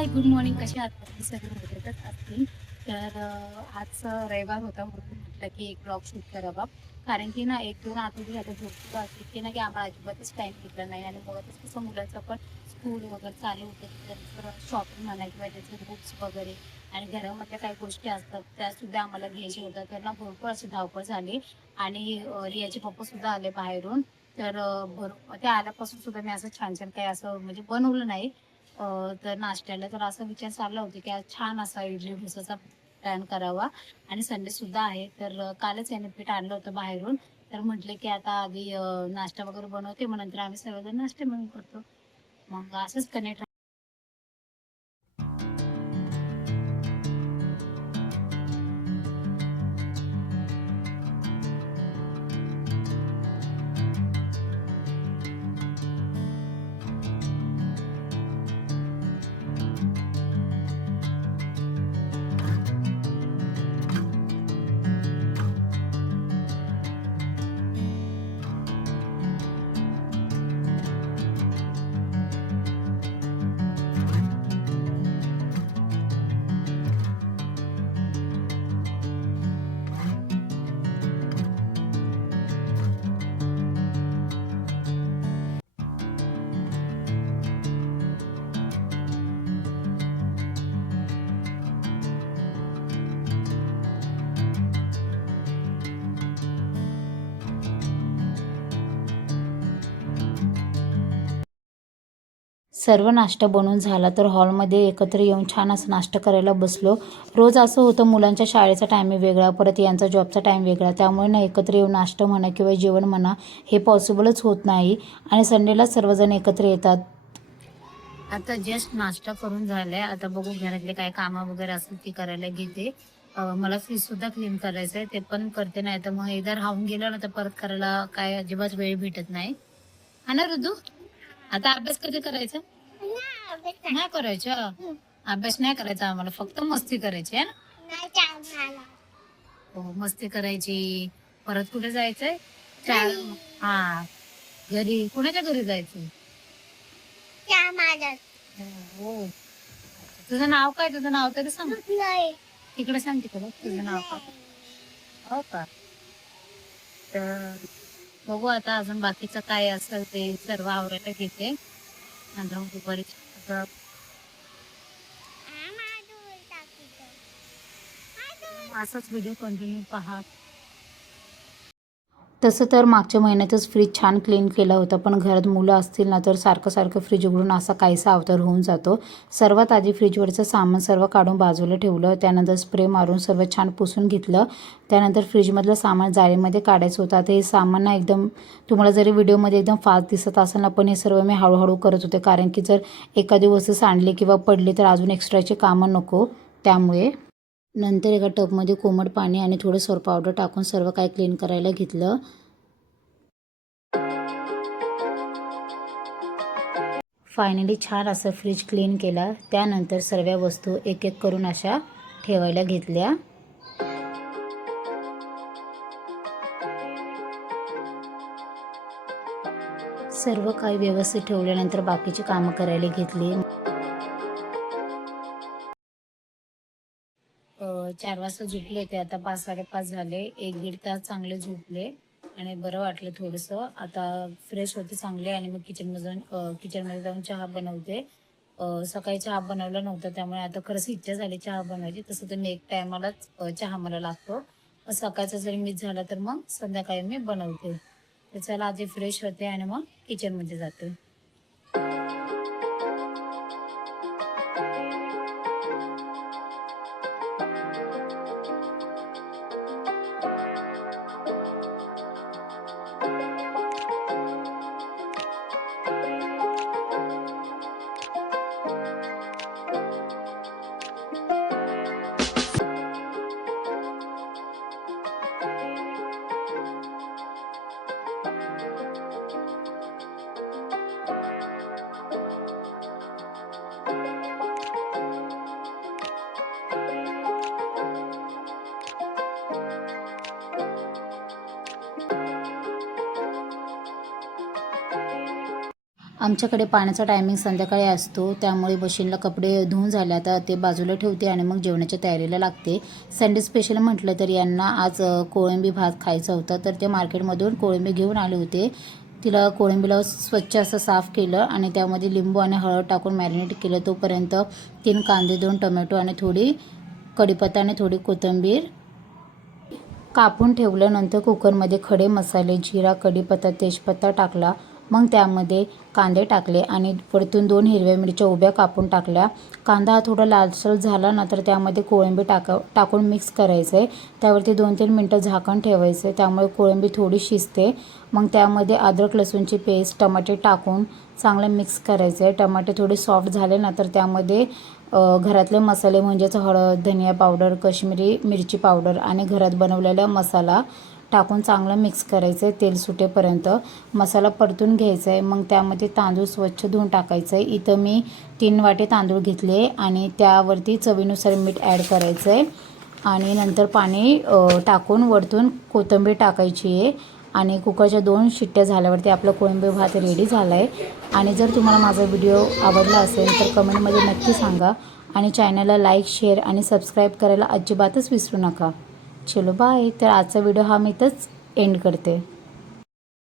हाय, good morning. कसे आहात तुम्ही? सगळे मजेतच असतील. तर आज रविवार होता म्हणून म्हटलं की एक ब्लॉग शूट करावा. कारण की ना 1-2 आठवडे झाले भरपूर असे की ना की आम्हाला अजिबातच टाईम भेटला नाही आणि मुळातच कसं मुलांचं पण स्कूल वगैरे चालू होतं. त्यांचं शॉपिंग म्हणा किंवा त्याचे बुक्स वगैरे आणि घरामधल्या काही गोष्टी असतात त्यासुद्धा आम्हाला घ्यायच्या होत्या. तर ना भरपूर अशी धावपळ झाली आणि रियाचे पप्पासुद्धा आले बाहेरून. तर ते आल्यापासून सुद्धा मी असं छान-छान काही असं म्हणजे बनवलं नाही. अ, तर नाश्त्याला तर असा विचार चालला होता, की आज छान असा इडली डोसाचा प्लॅन करावा आणि संडे सुद्धा आहे. तर कालच याने पीठ आणलं होतं बाहेरून. तर म्हटले, की आता आधी नाश्ता वगैरे बनवते, मग नंतर आम्ही सर्वजण नाश्ता मिळून करतो. मग असंच कनेक्ट सर्व नाश्ता बनवून झाला तर हॉलमध्ये एकत्र येऊन छान असं नाश्ता करायला बसलो. रोज असं होतं, मुलांच्या शाळेचा टायमिंग वेगळा, परत यांचा जॉबचा टाईम वेगळा, त्यामुळे ना एकत्र येऊन नाश्ता म्हणा किंवा जेवण म्हणा हे पॉसिबलच होत नाही आणि संडेला सर्वजण एकत्र येतात. आता जस्ट नाश्ता करून झालाय. आता बघू घरातले काय कामं वगैरे असतील ती करायला घेते. मला फ्रीज सुद्धा क्लीन करायचंय, ते पण करते. नाही तर मग एकदा राहून गेलं ना तर परत करायला काय अजिबात वेळ भेटत नाही. हा ना ऋतू? आता अभ्यास कधी करायचा? नाही करायचं. अभ्यास नाही करायचा आम्हाला, फक्त मस्ती करायची आहे ना. हो, मस्ती करायची. परत कुठे जायचंय? हा, घरी. कुणाच्या घरी जायचंय? हो. तुझं नाव काय? तुझं नाव तरी सांग. तिकडे सांग, तिकडे तुझं नाव काय? हो का? तर बघू आता अजून बाकीचं काय असेल ते सर्व आवरायला घेते. नंतर मग दुपारी असं असाच व्हिडिओ कंटिन्यू पहा. तसं तर मागच्या महिन्यातच फ्रीज छान क्लीन केला होता, पण घरात मुलं असतील ना तर सारखं फ्रीज उघडून असा काहीसा अवतार होऊन जातो. सर्वात आधी फ्रीजवरचं सामान सर्व काढून बाजूला ठेवलं. त्यानंतर स्प्रे मारून सर्व छान पुसून घेतलं. त्यानंतर फ्रीजमधलं सामान जाळीमध्ये काढायचं होतं. आता हे सामान ना एकदम तुम्हाला जरी व्हिडिओमध्ये एकदम फास्ट दिसत असेल ना, पण हे सर्व मी हळूहळू करत होते, कारण की जर एखादी वस्तू सांडली किंवा पडली तर अजून एक्स्ट्राचे कामं नको, त्यामुळे. नंतर एका टबमध्ये कोमट पाणी आणि थोडं सर्फ पावडर टाकून सर्व काही क्लीन करायला घेतलं. फायनली छान असं फ्रीज क्लीन केला. त्यानंतर सर्व वस्तू एक एक करून अशा ठेवायला घेतल्या. सर्व काही व्यवस्थित ठेवल्यानंतर बाकीची कामं करायला घेतली. 4 वाजता झोपले होते, आता 5-5:30 झाले. 1-1.5 तास चांगले झोपले आणि बरं वाटलं थोडंसं. आता फ्रेश होते चांगले आणि मग किचनमध्ये जाऊन चहा बनवते. सकाळी चहा बनवला नव्हता, त्यामुळे आता खरंच इच्छा झाली चहा बनवायची. तसं तर मी एक टायमालाच चहा मला लागतो. सकाळचा जरी मिस झाला तर मग संध्याकाळी मी बनवते. तर चला आधी फ्रेश होते आणि मग किचनमध्ये जाते. आमच्याकडे पाण्याचा टायमिंग संध्याकाळी असतो, त्यामुळे मशीनला कपडे धुवून झाले आता ते बाजूला ठेवते आणि मग जेवणाच्या तयारीला लागते. संडे स्पेशल म्हटलं तर यांना आज कोळंबी भात खायचा होता, तर ते मार्केटमधून कोळंबी घेऊन आले होते. तिला कोळंबीला स्वच्छ असं साफ केलं आणि त्यामध्ये लिंबू आणि हळद टाकून मॅरिनेट केलं. तोपर्यंत 3 कांदे, 2 टोमॅटो आणि थोडी कढीपत्ता आणि थोडी कोथिंबीर कापून ठेवल्यानंतर कुकरमध्ये खडे मसाले, जिरा, कढीपत्ता, तेजपत्ता टाकला. मग त्यामध्ये कांदे टाकले आणि वरतून 2 हिरव्या मिरच्या उभ्या कापून टाकल्या. कांदा हा थोडा लालसर झाला ना तर त्यामध्ये कोळंबी टाकून मिक्स करायचं आहे. त्यावरती 2-3 मिनटं झाकण ठेवायचं आहे, त्यामुळे कोळंबी थोडी शिजते. मग त्यामध्ये अद्रक लसूणची पेस्ट, टमाटे टाकून चांगलं मिक्स करायचं आहे. टमाटे थोडे सॉफ्ट झाले ना तर त्यामध्ये घरातले मसाले म्हणजेच हळद, धनिया पावडर, काश्मीरी मिरची पावडर आणि घरात बनवलेला मसाला टाकून चांगलं मिक्स करायचं आहे. तेल सुटेपर्यंत मसाला परतून घ्यायचा आहे. मग त्यामध्ये तांदूळ स्वच्छ धुवून टाकायचं आहे. इथं मी 3 वाटी तांदूळ घेतले आणि त्यावरती चवीनुसार मीठ ॲड करायचं आहे आणि नंतर पाणी टाकून वरतून कोथिंबीर टाकायची आहे आणि कुकरच्या 2 शिट्ट्या झाल्यावरती आपला कोळंबी भात रेडी झाला आहे. आणि जर तुम्हाला माझा व्हिडिओ आवडला असेल तर कमेंटमध्ये नक्की सांगा आणि चॅनलला लाईक, शेअर आणि सबस्क्राईब करायला अजिबातच विसरू नका. चलो बाय. तर आजचा व्हिडिओ हा मी इथंच एंड करते.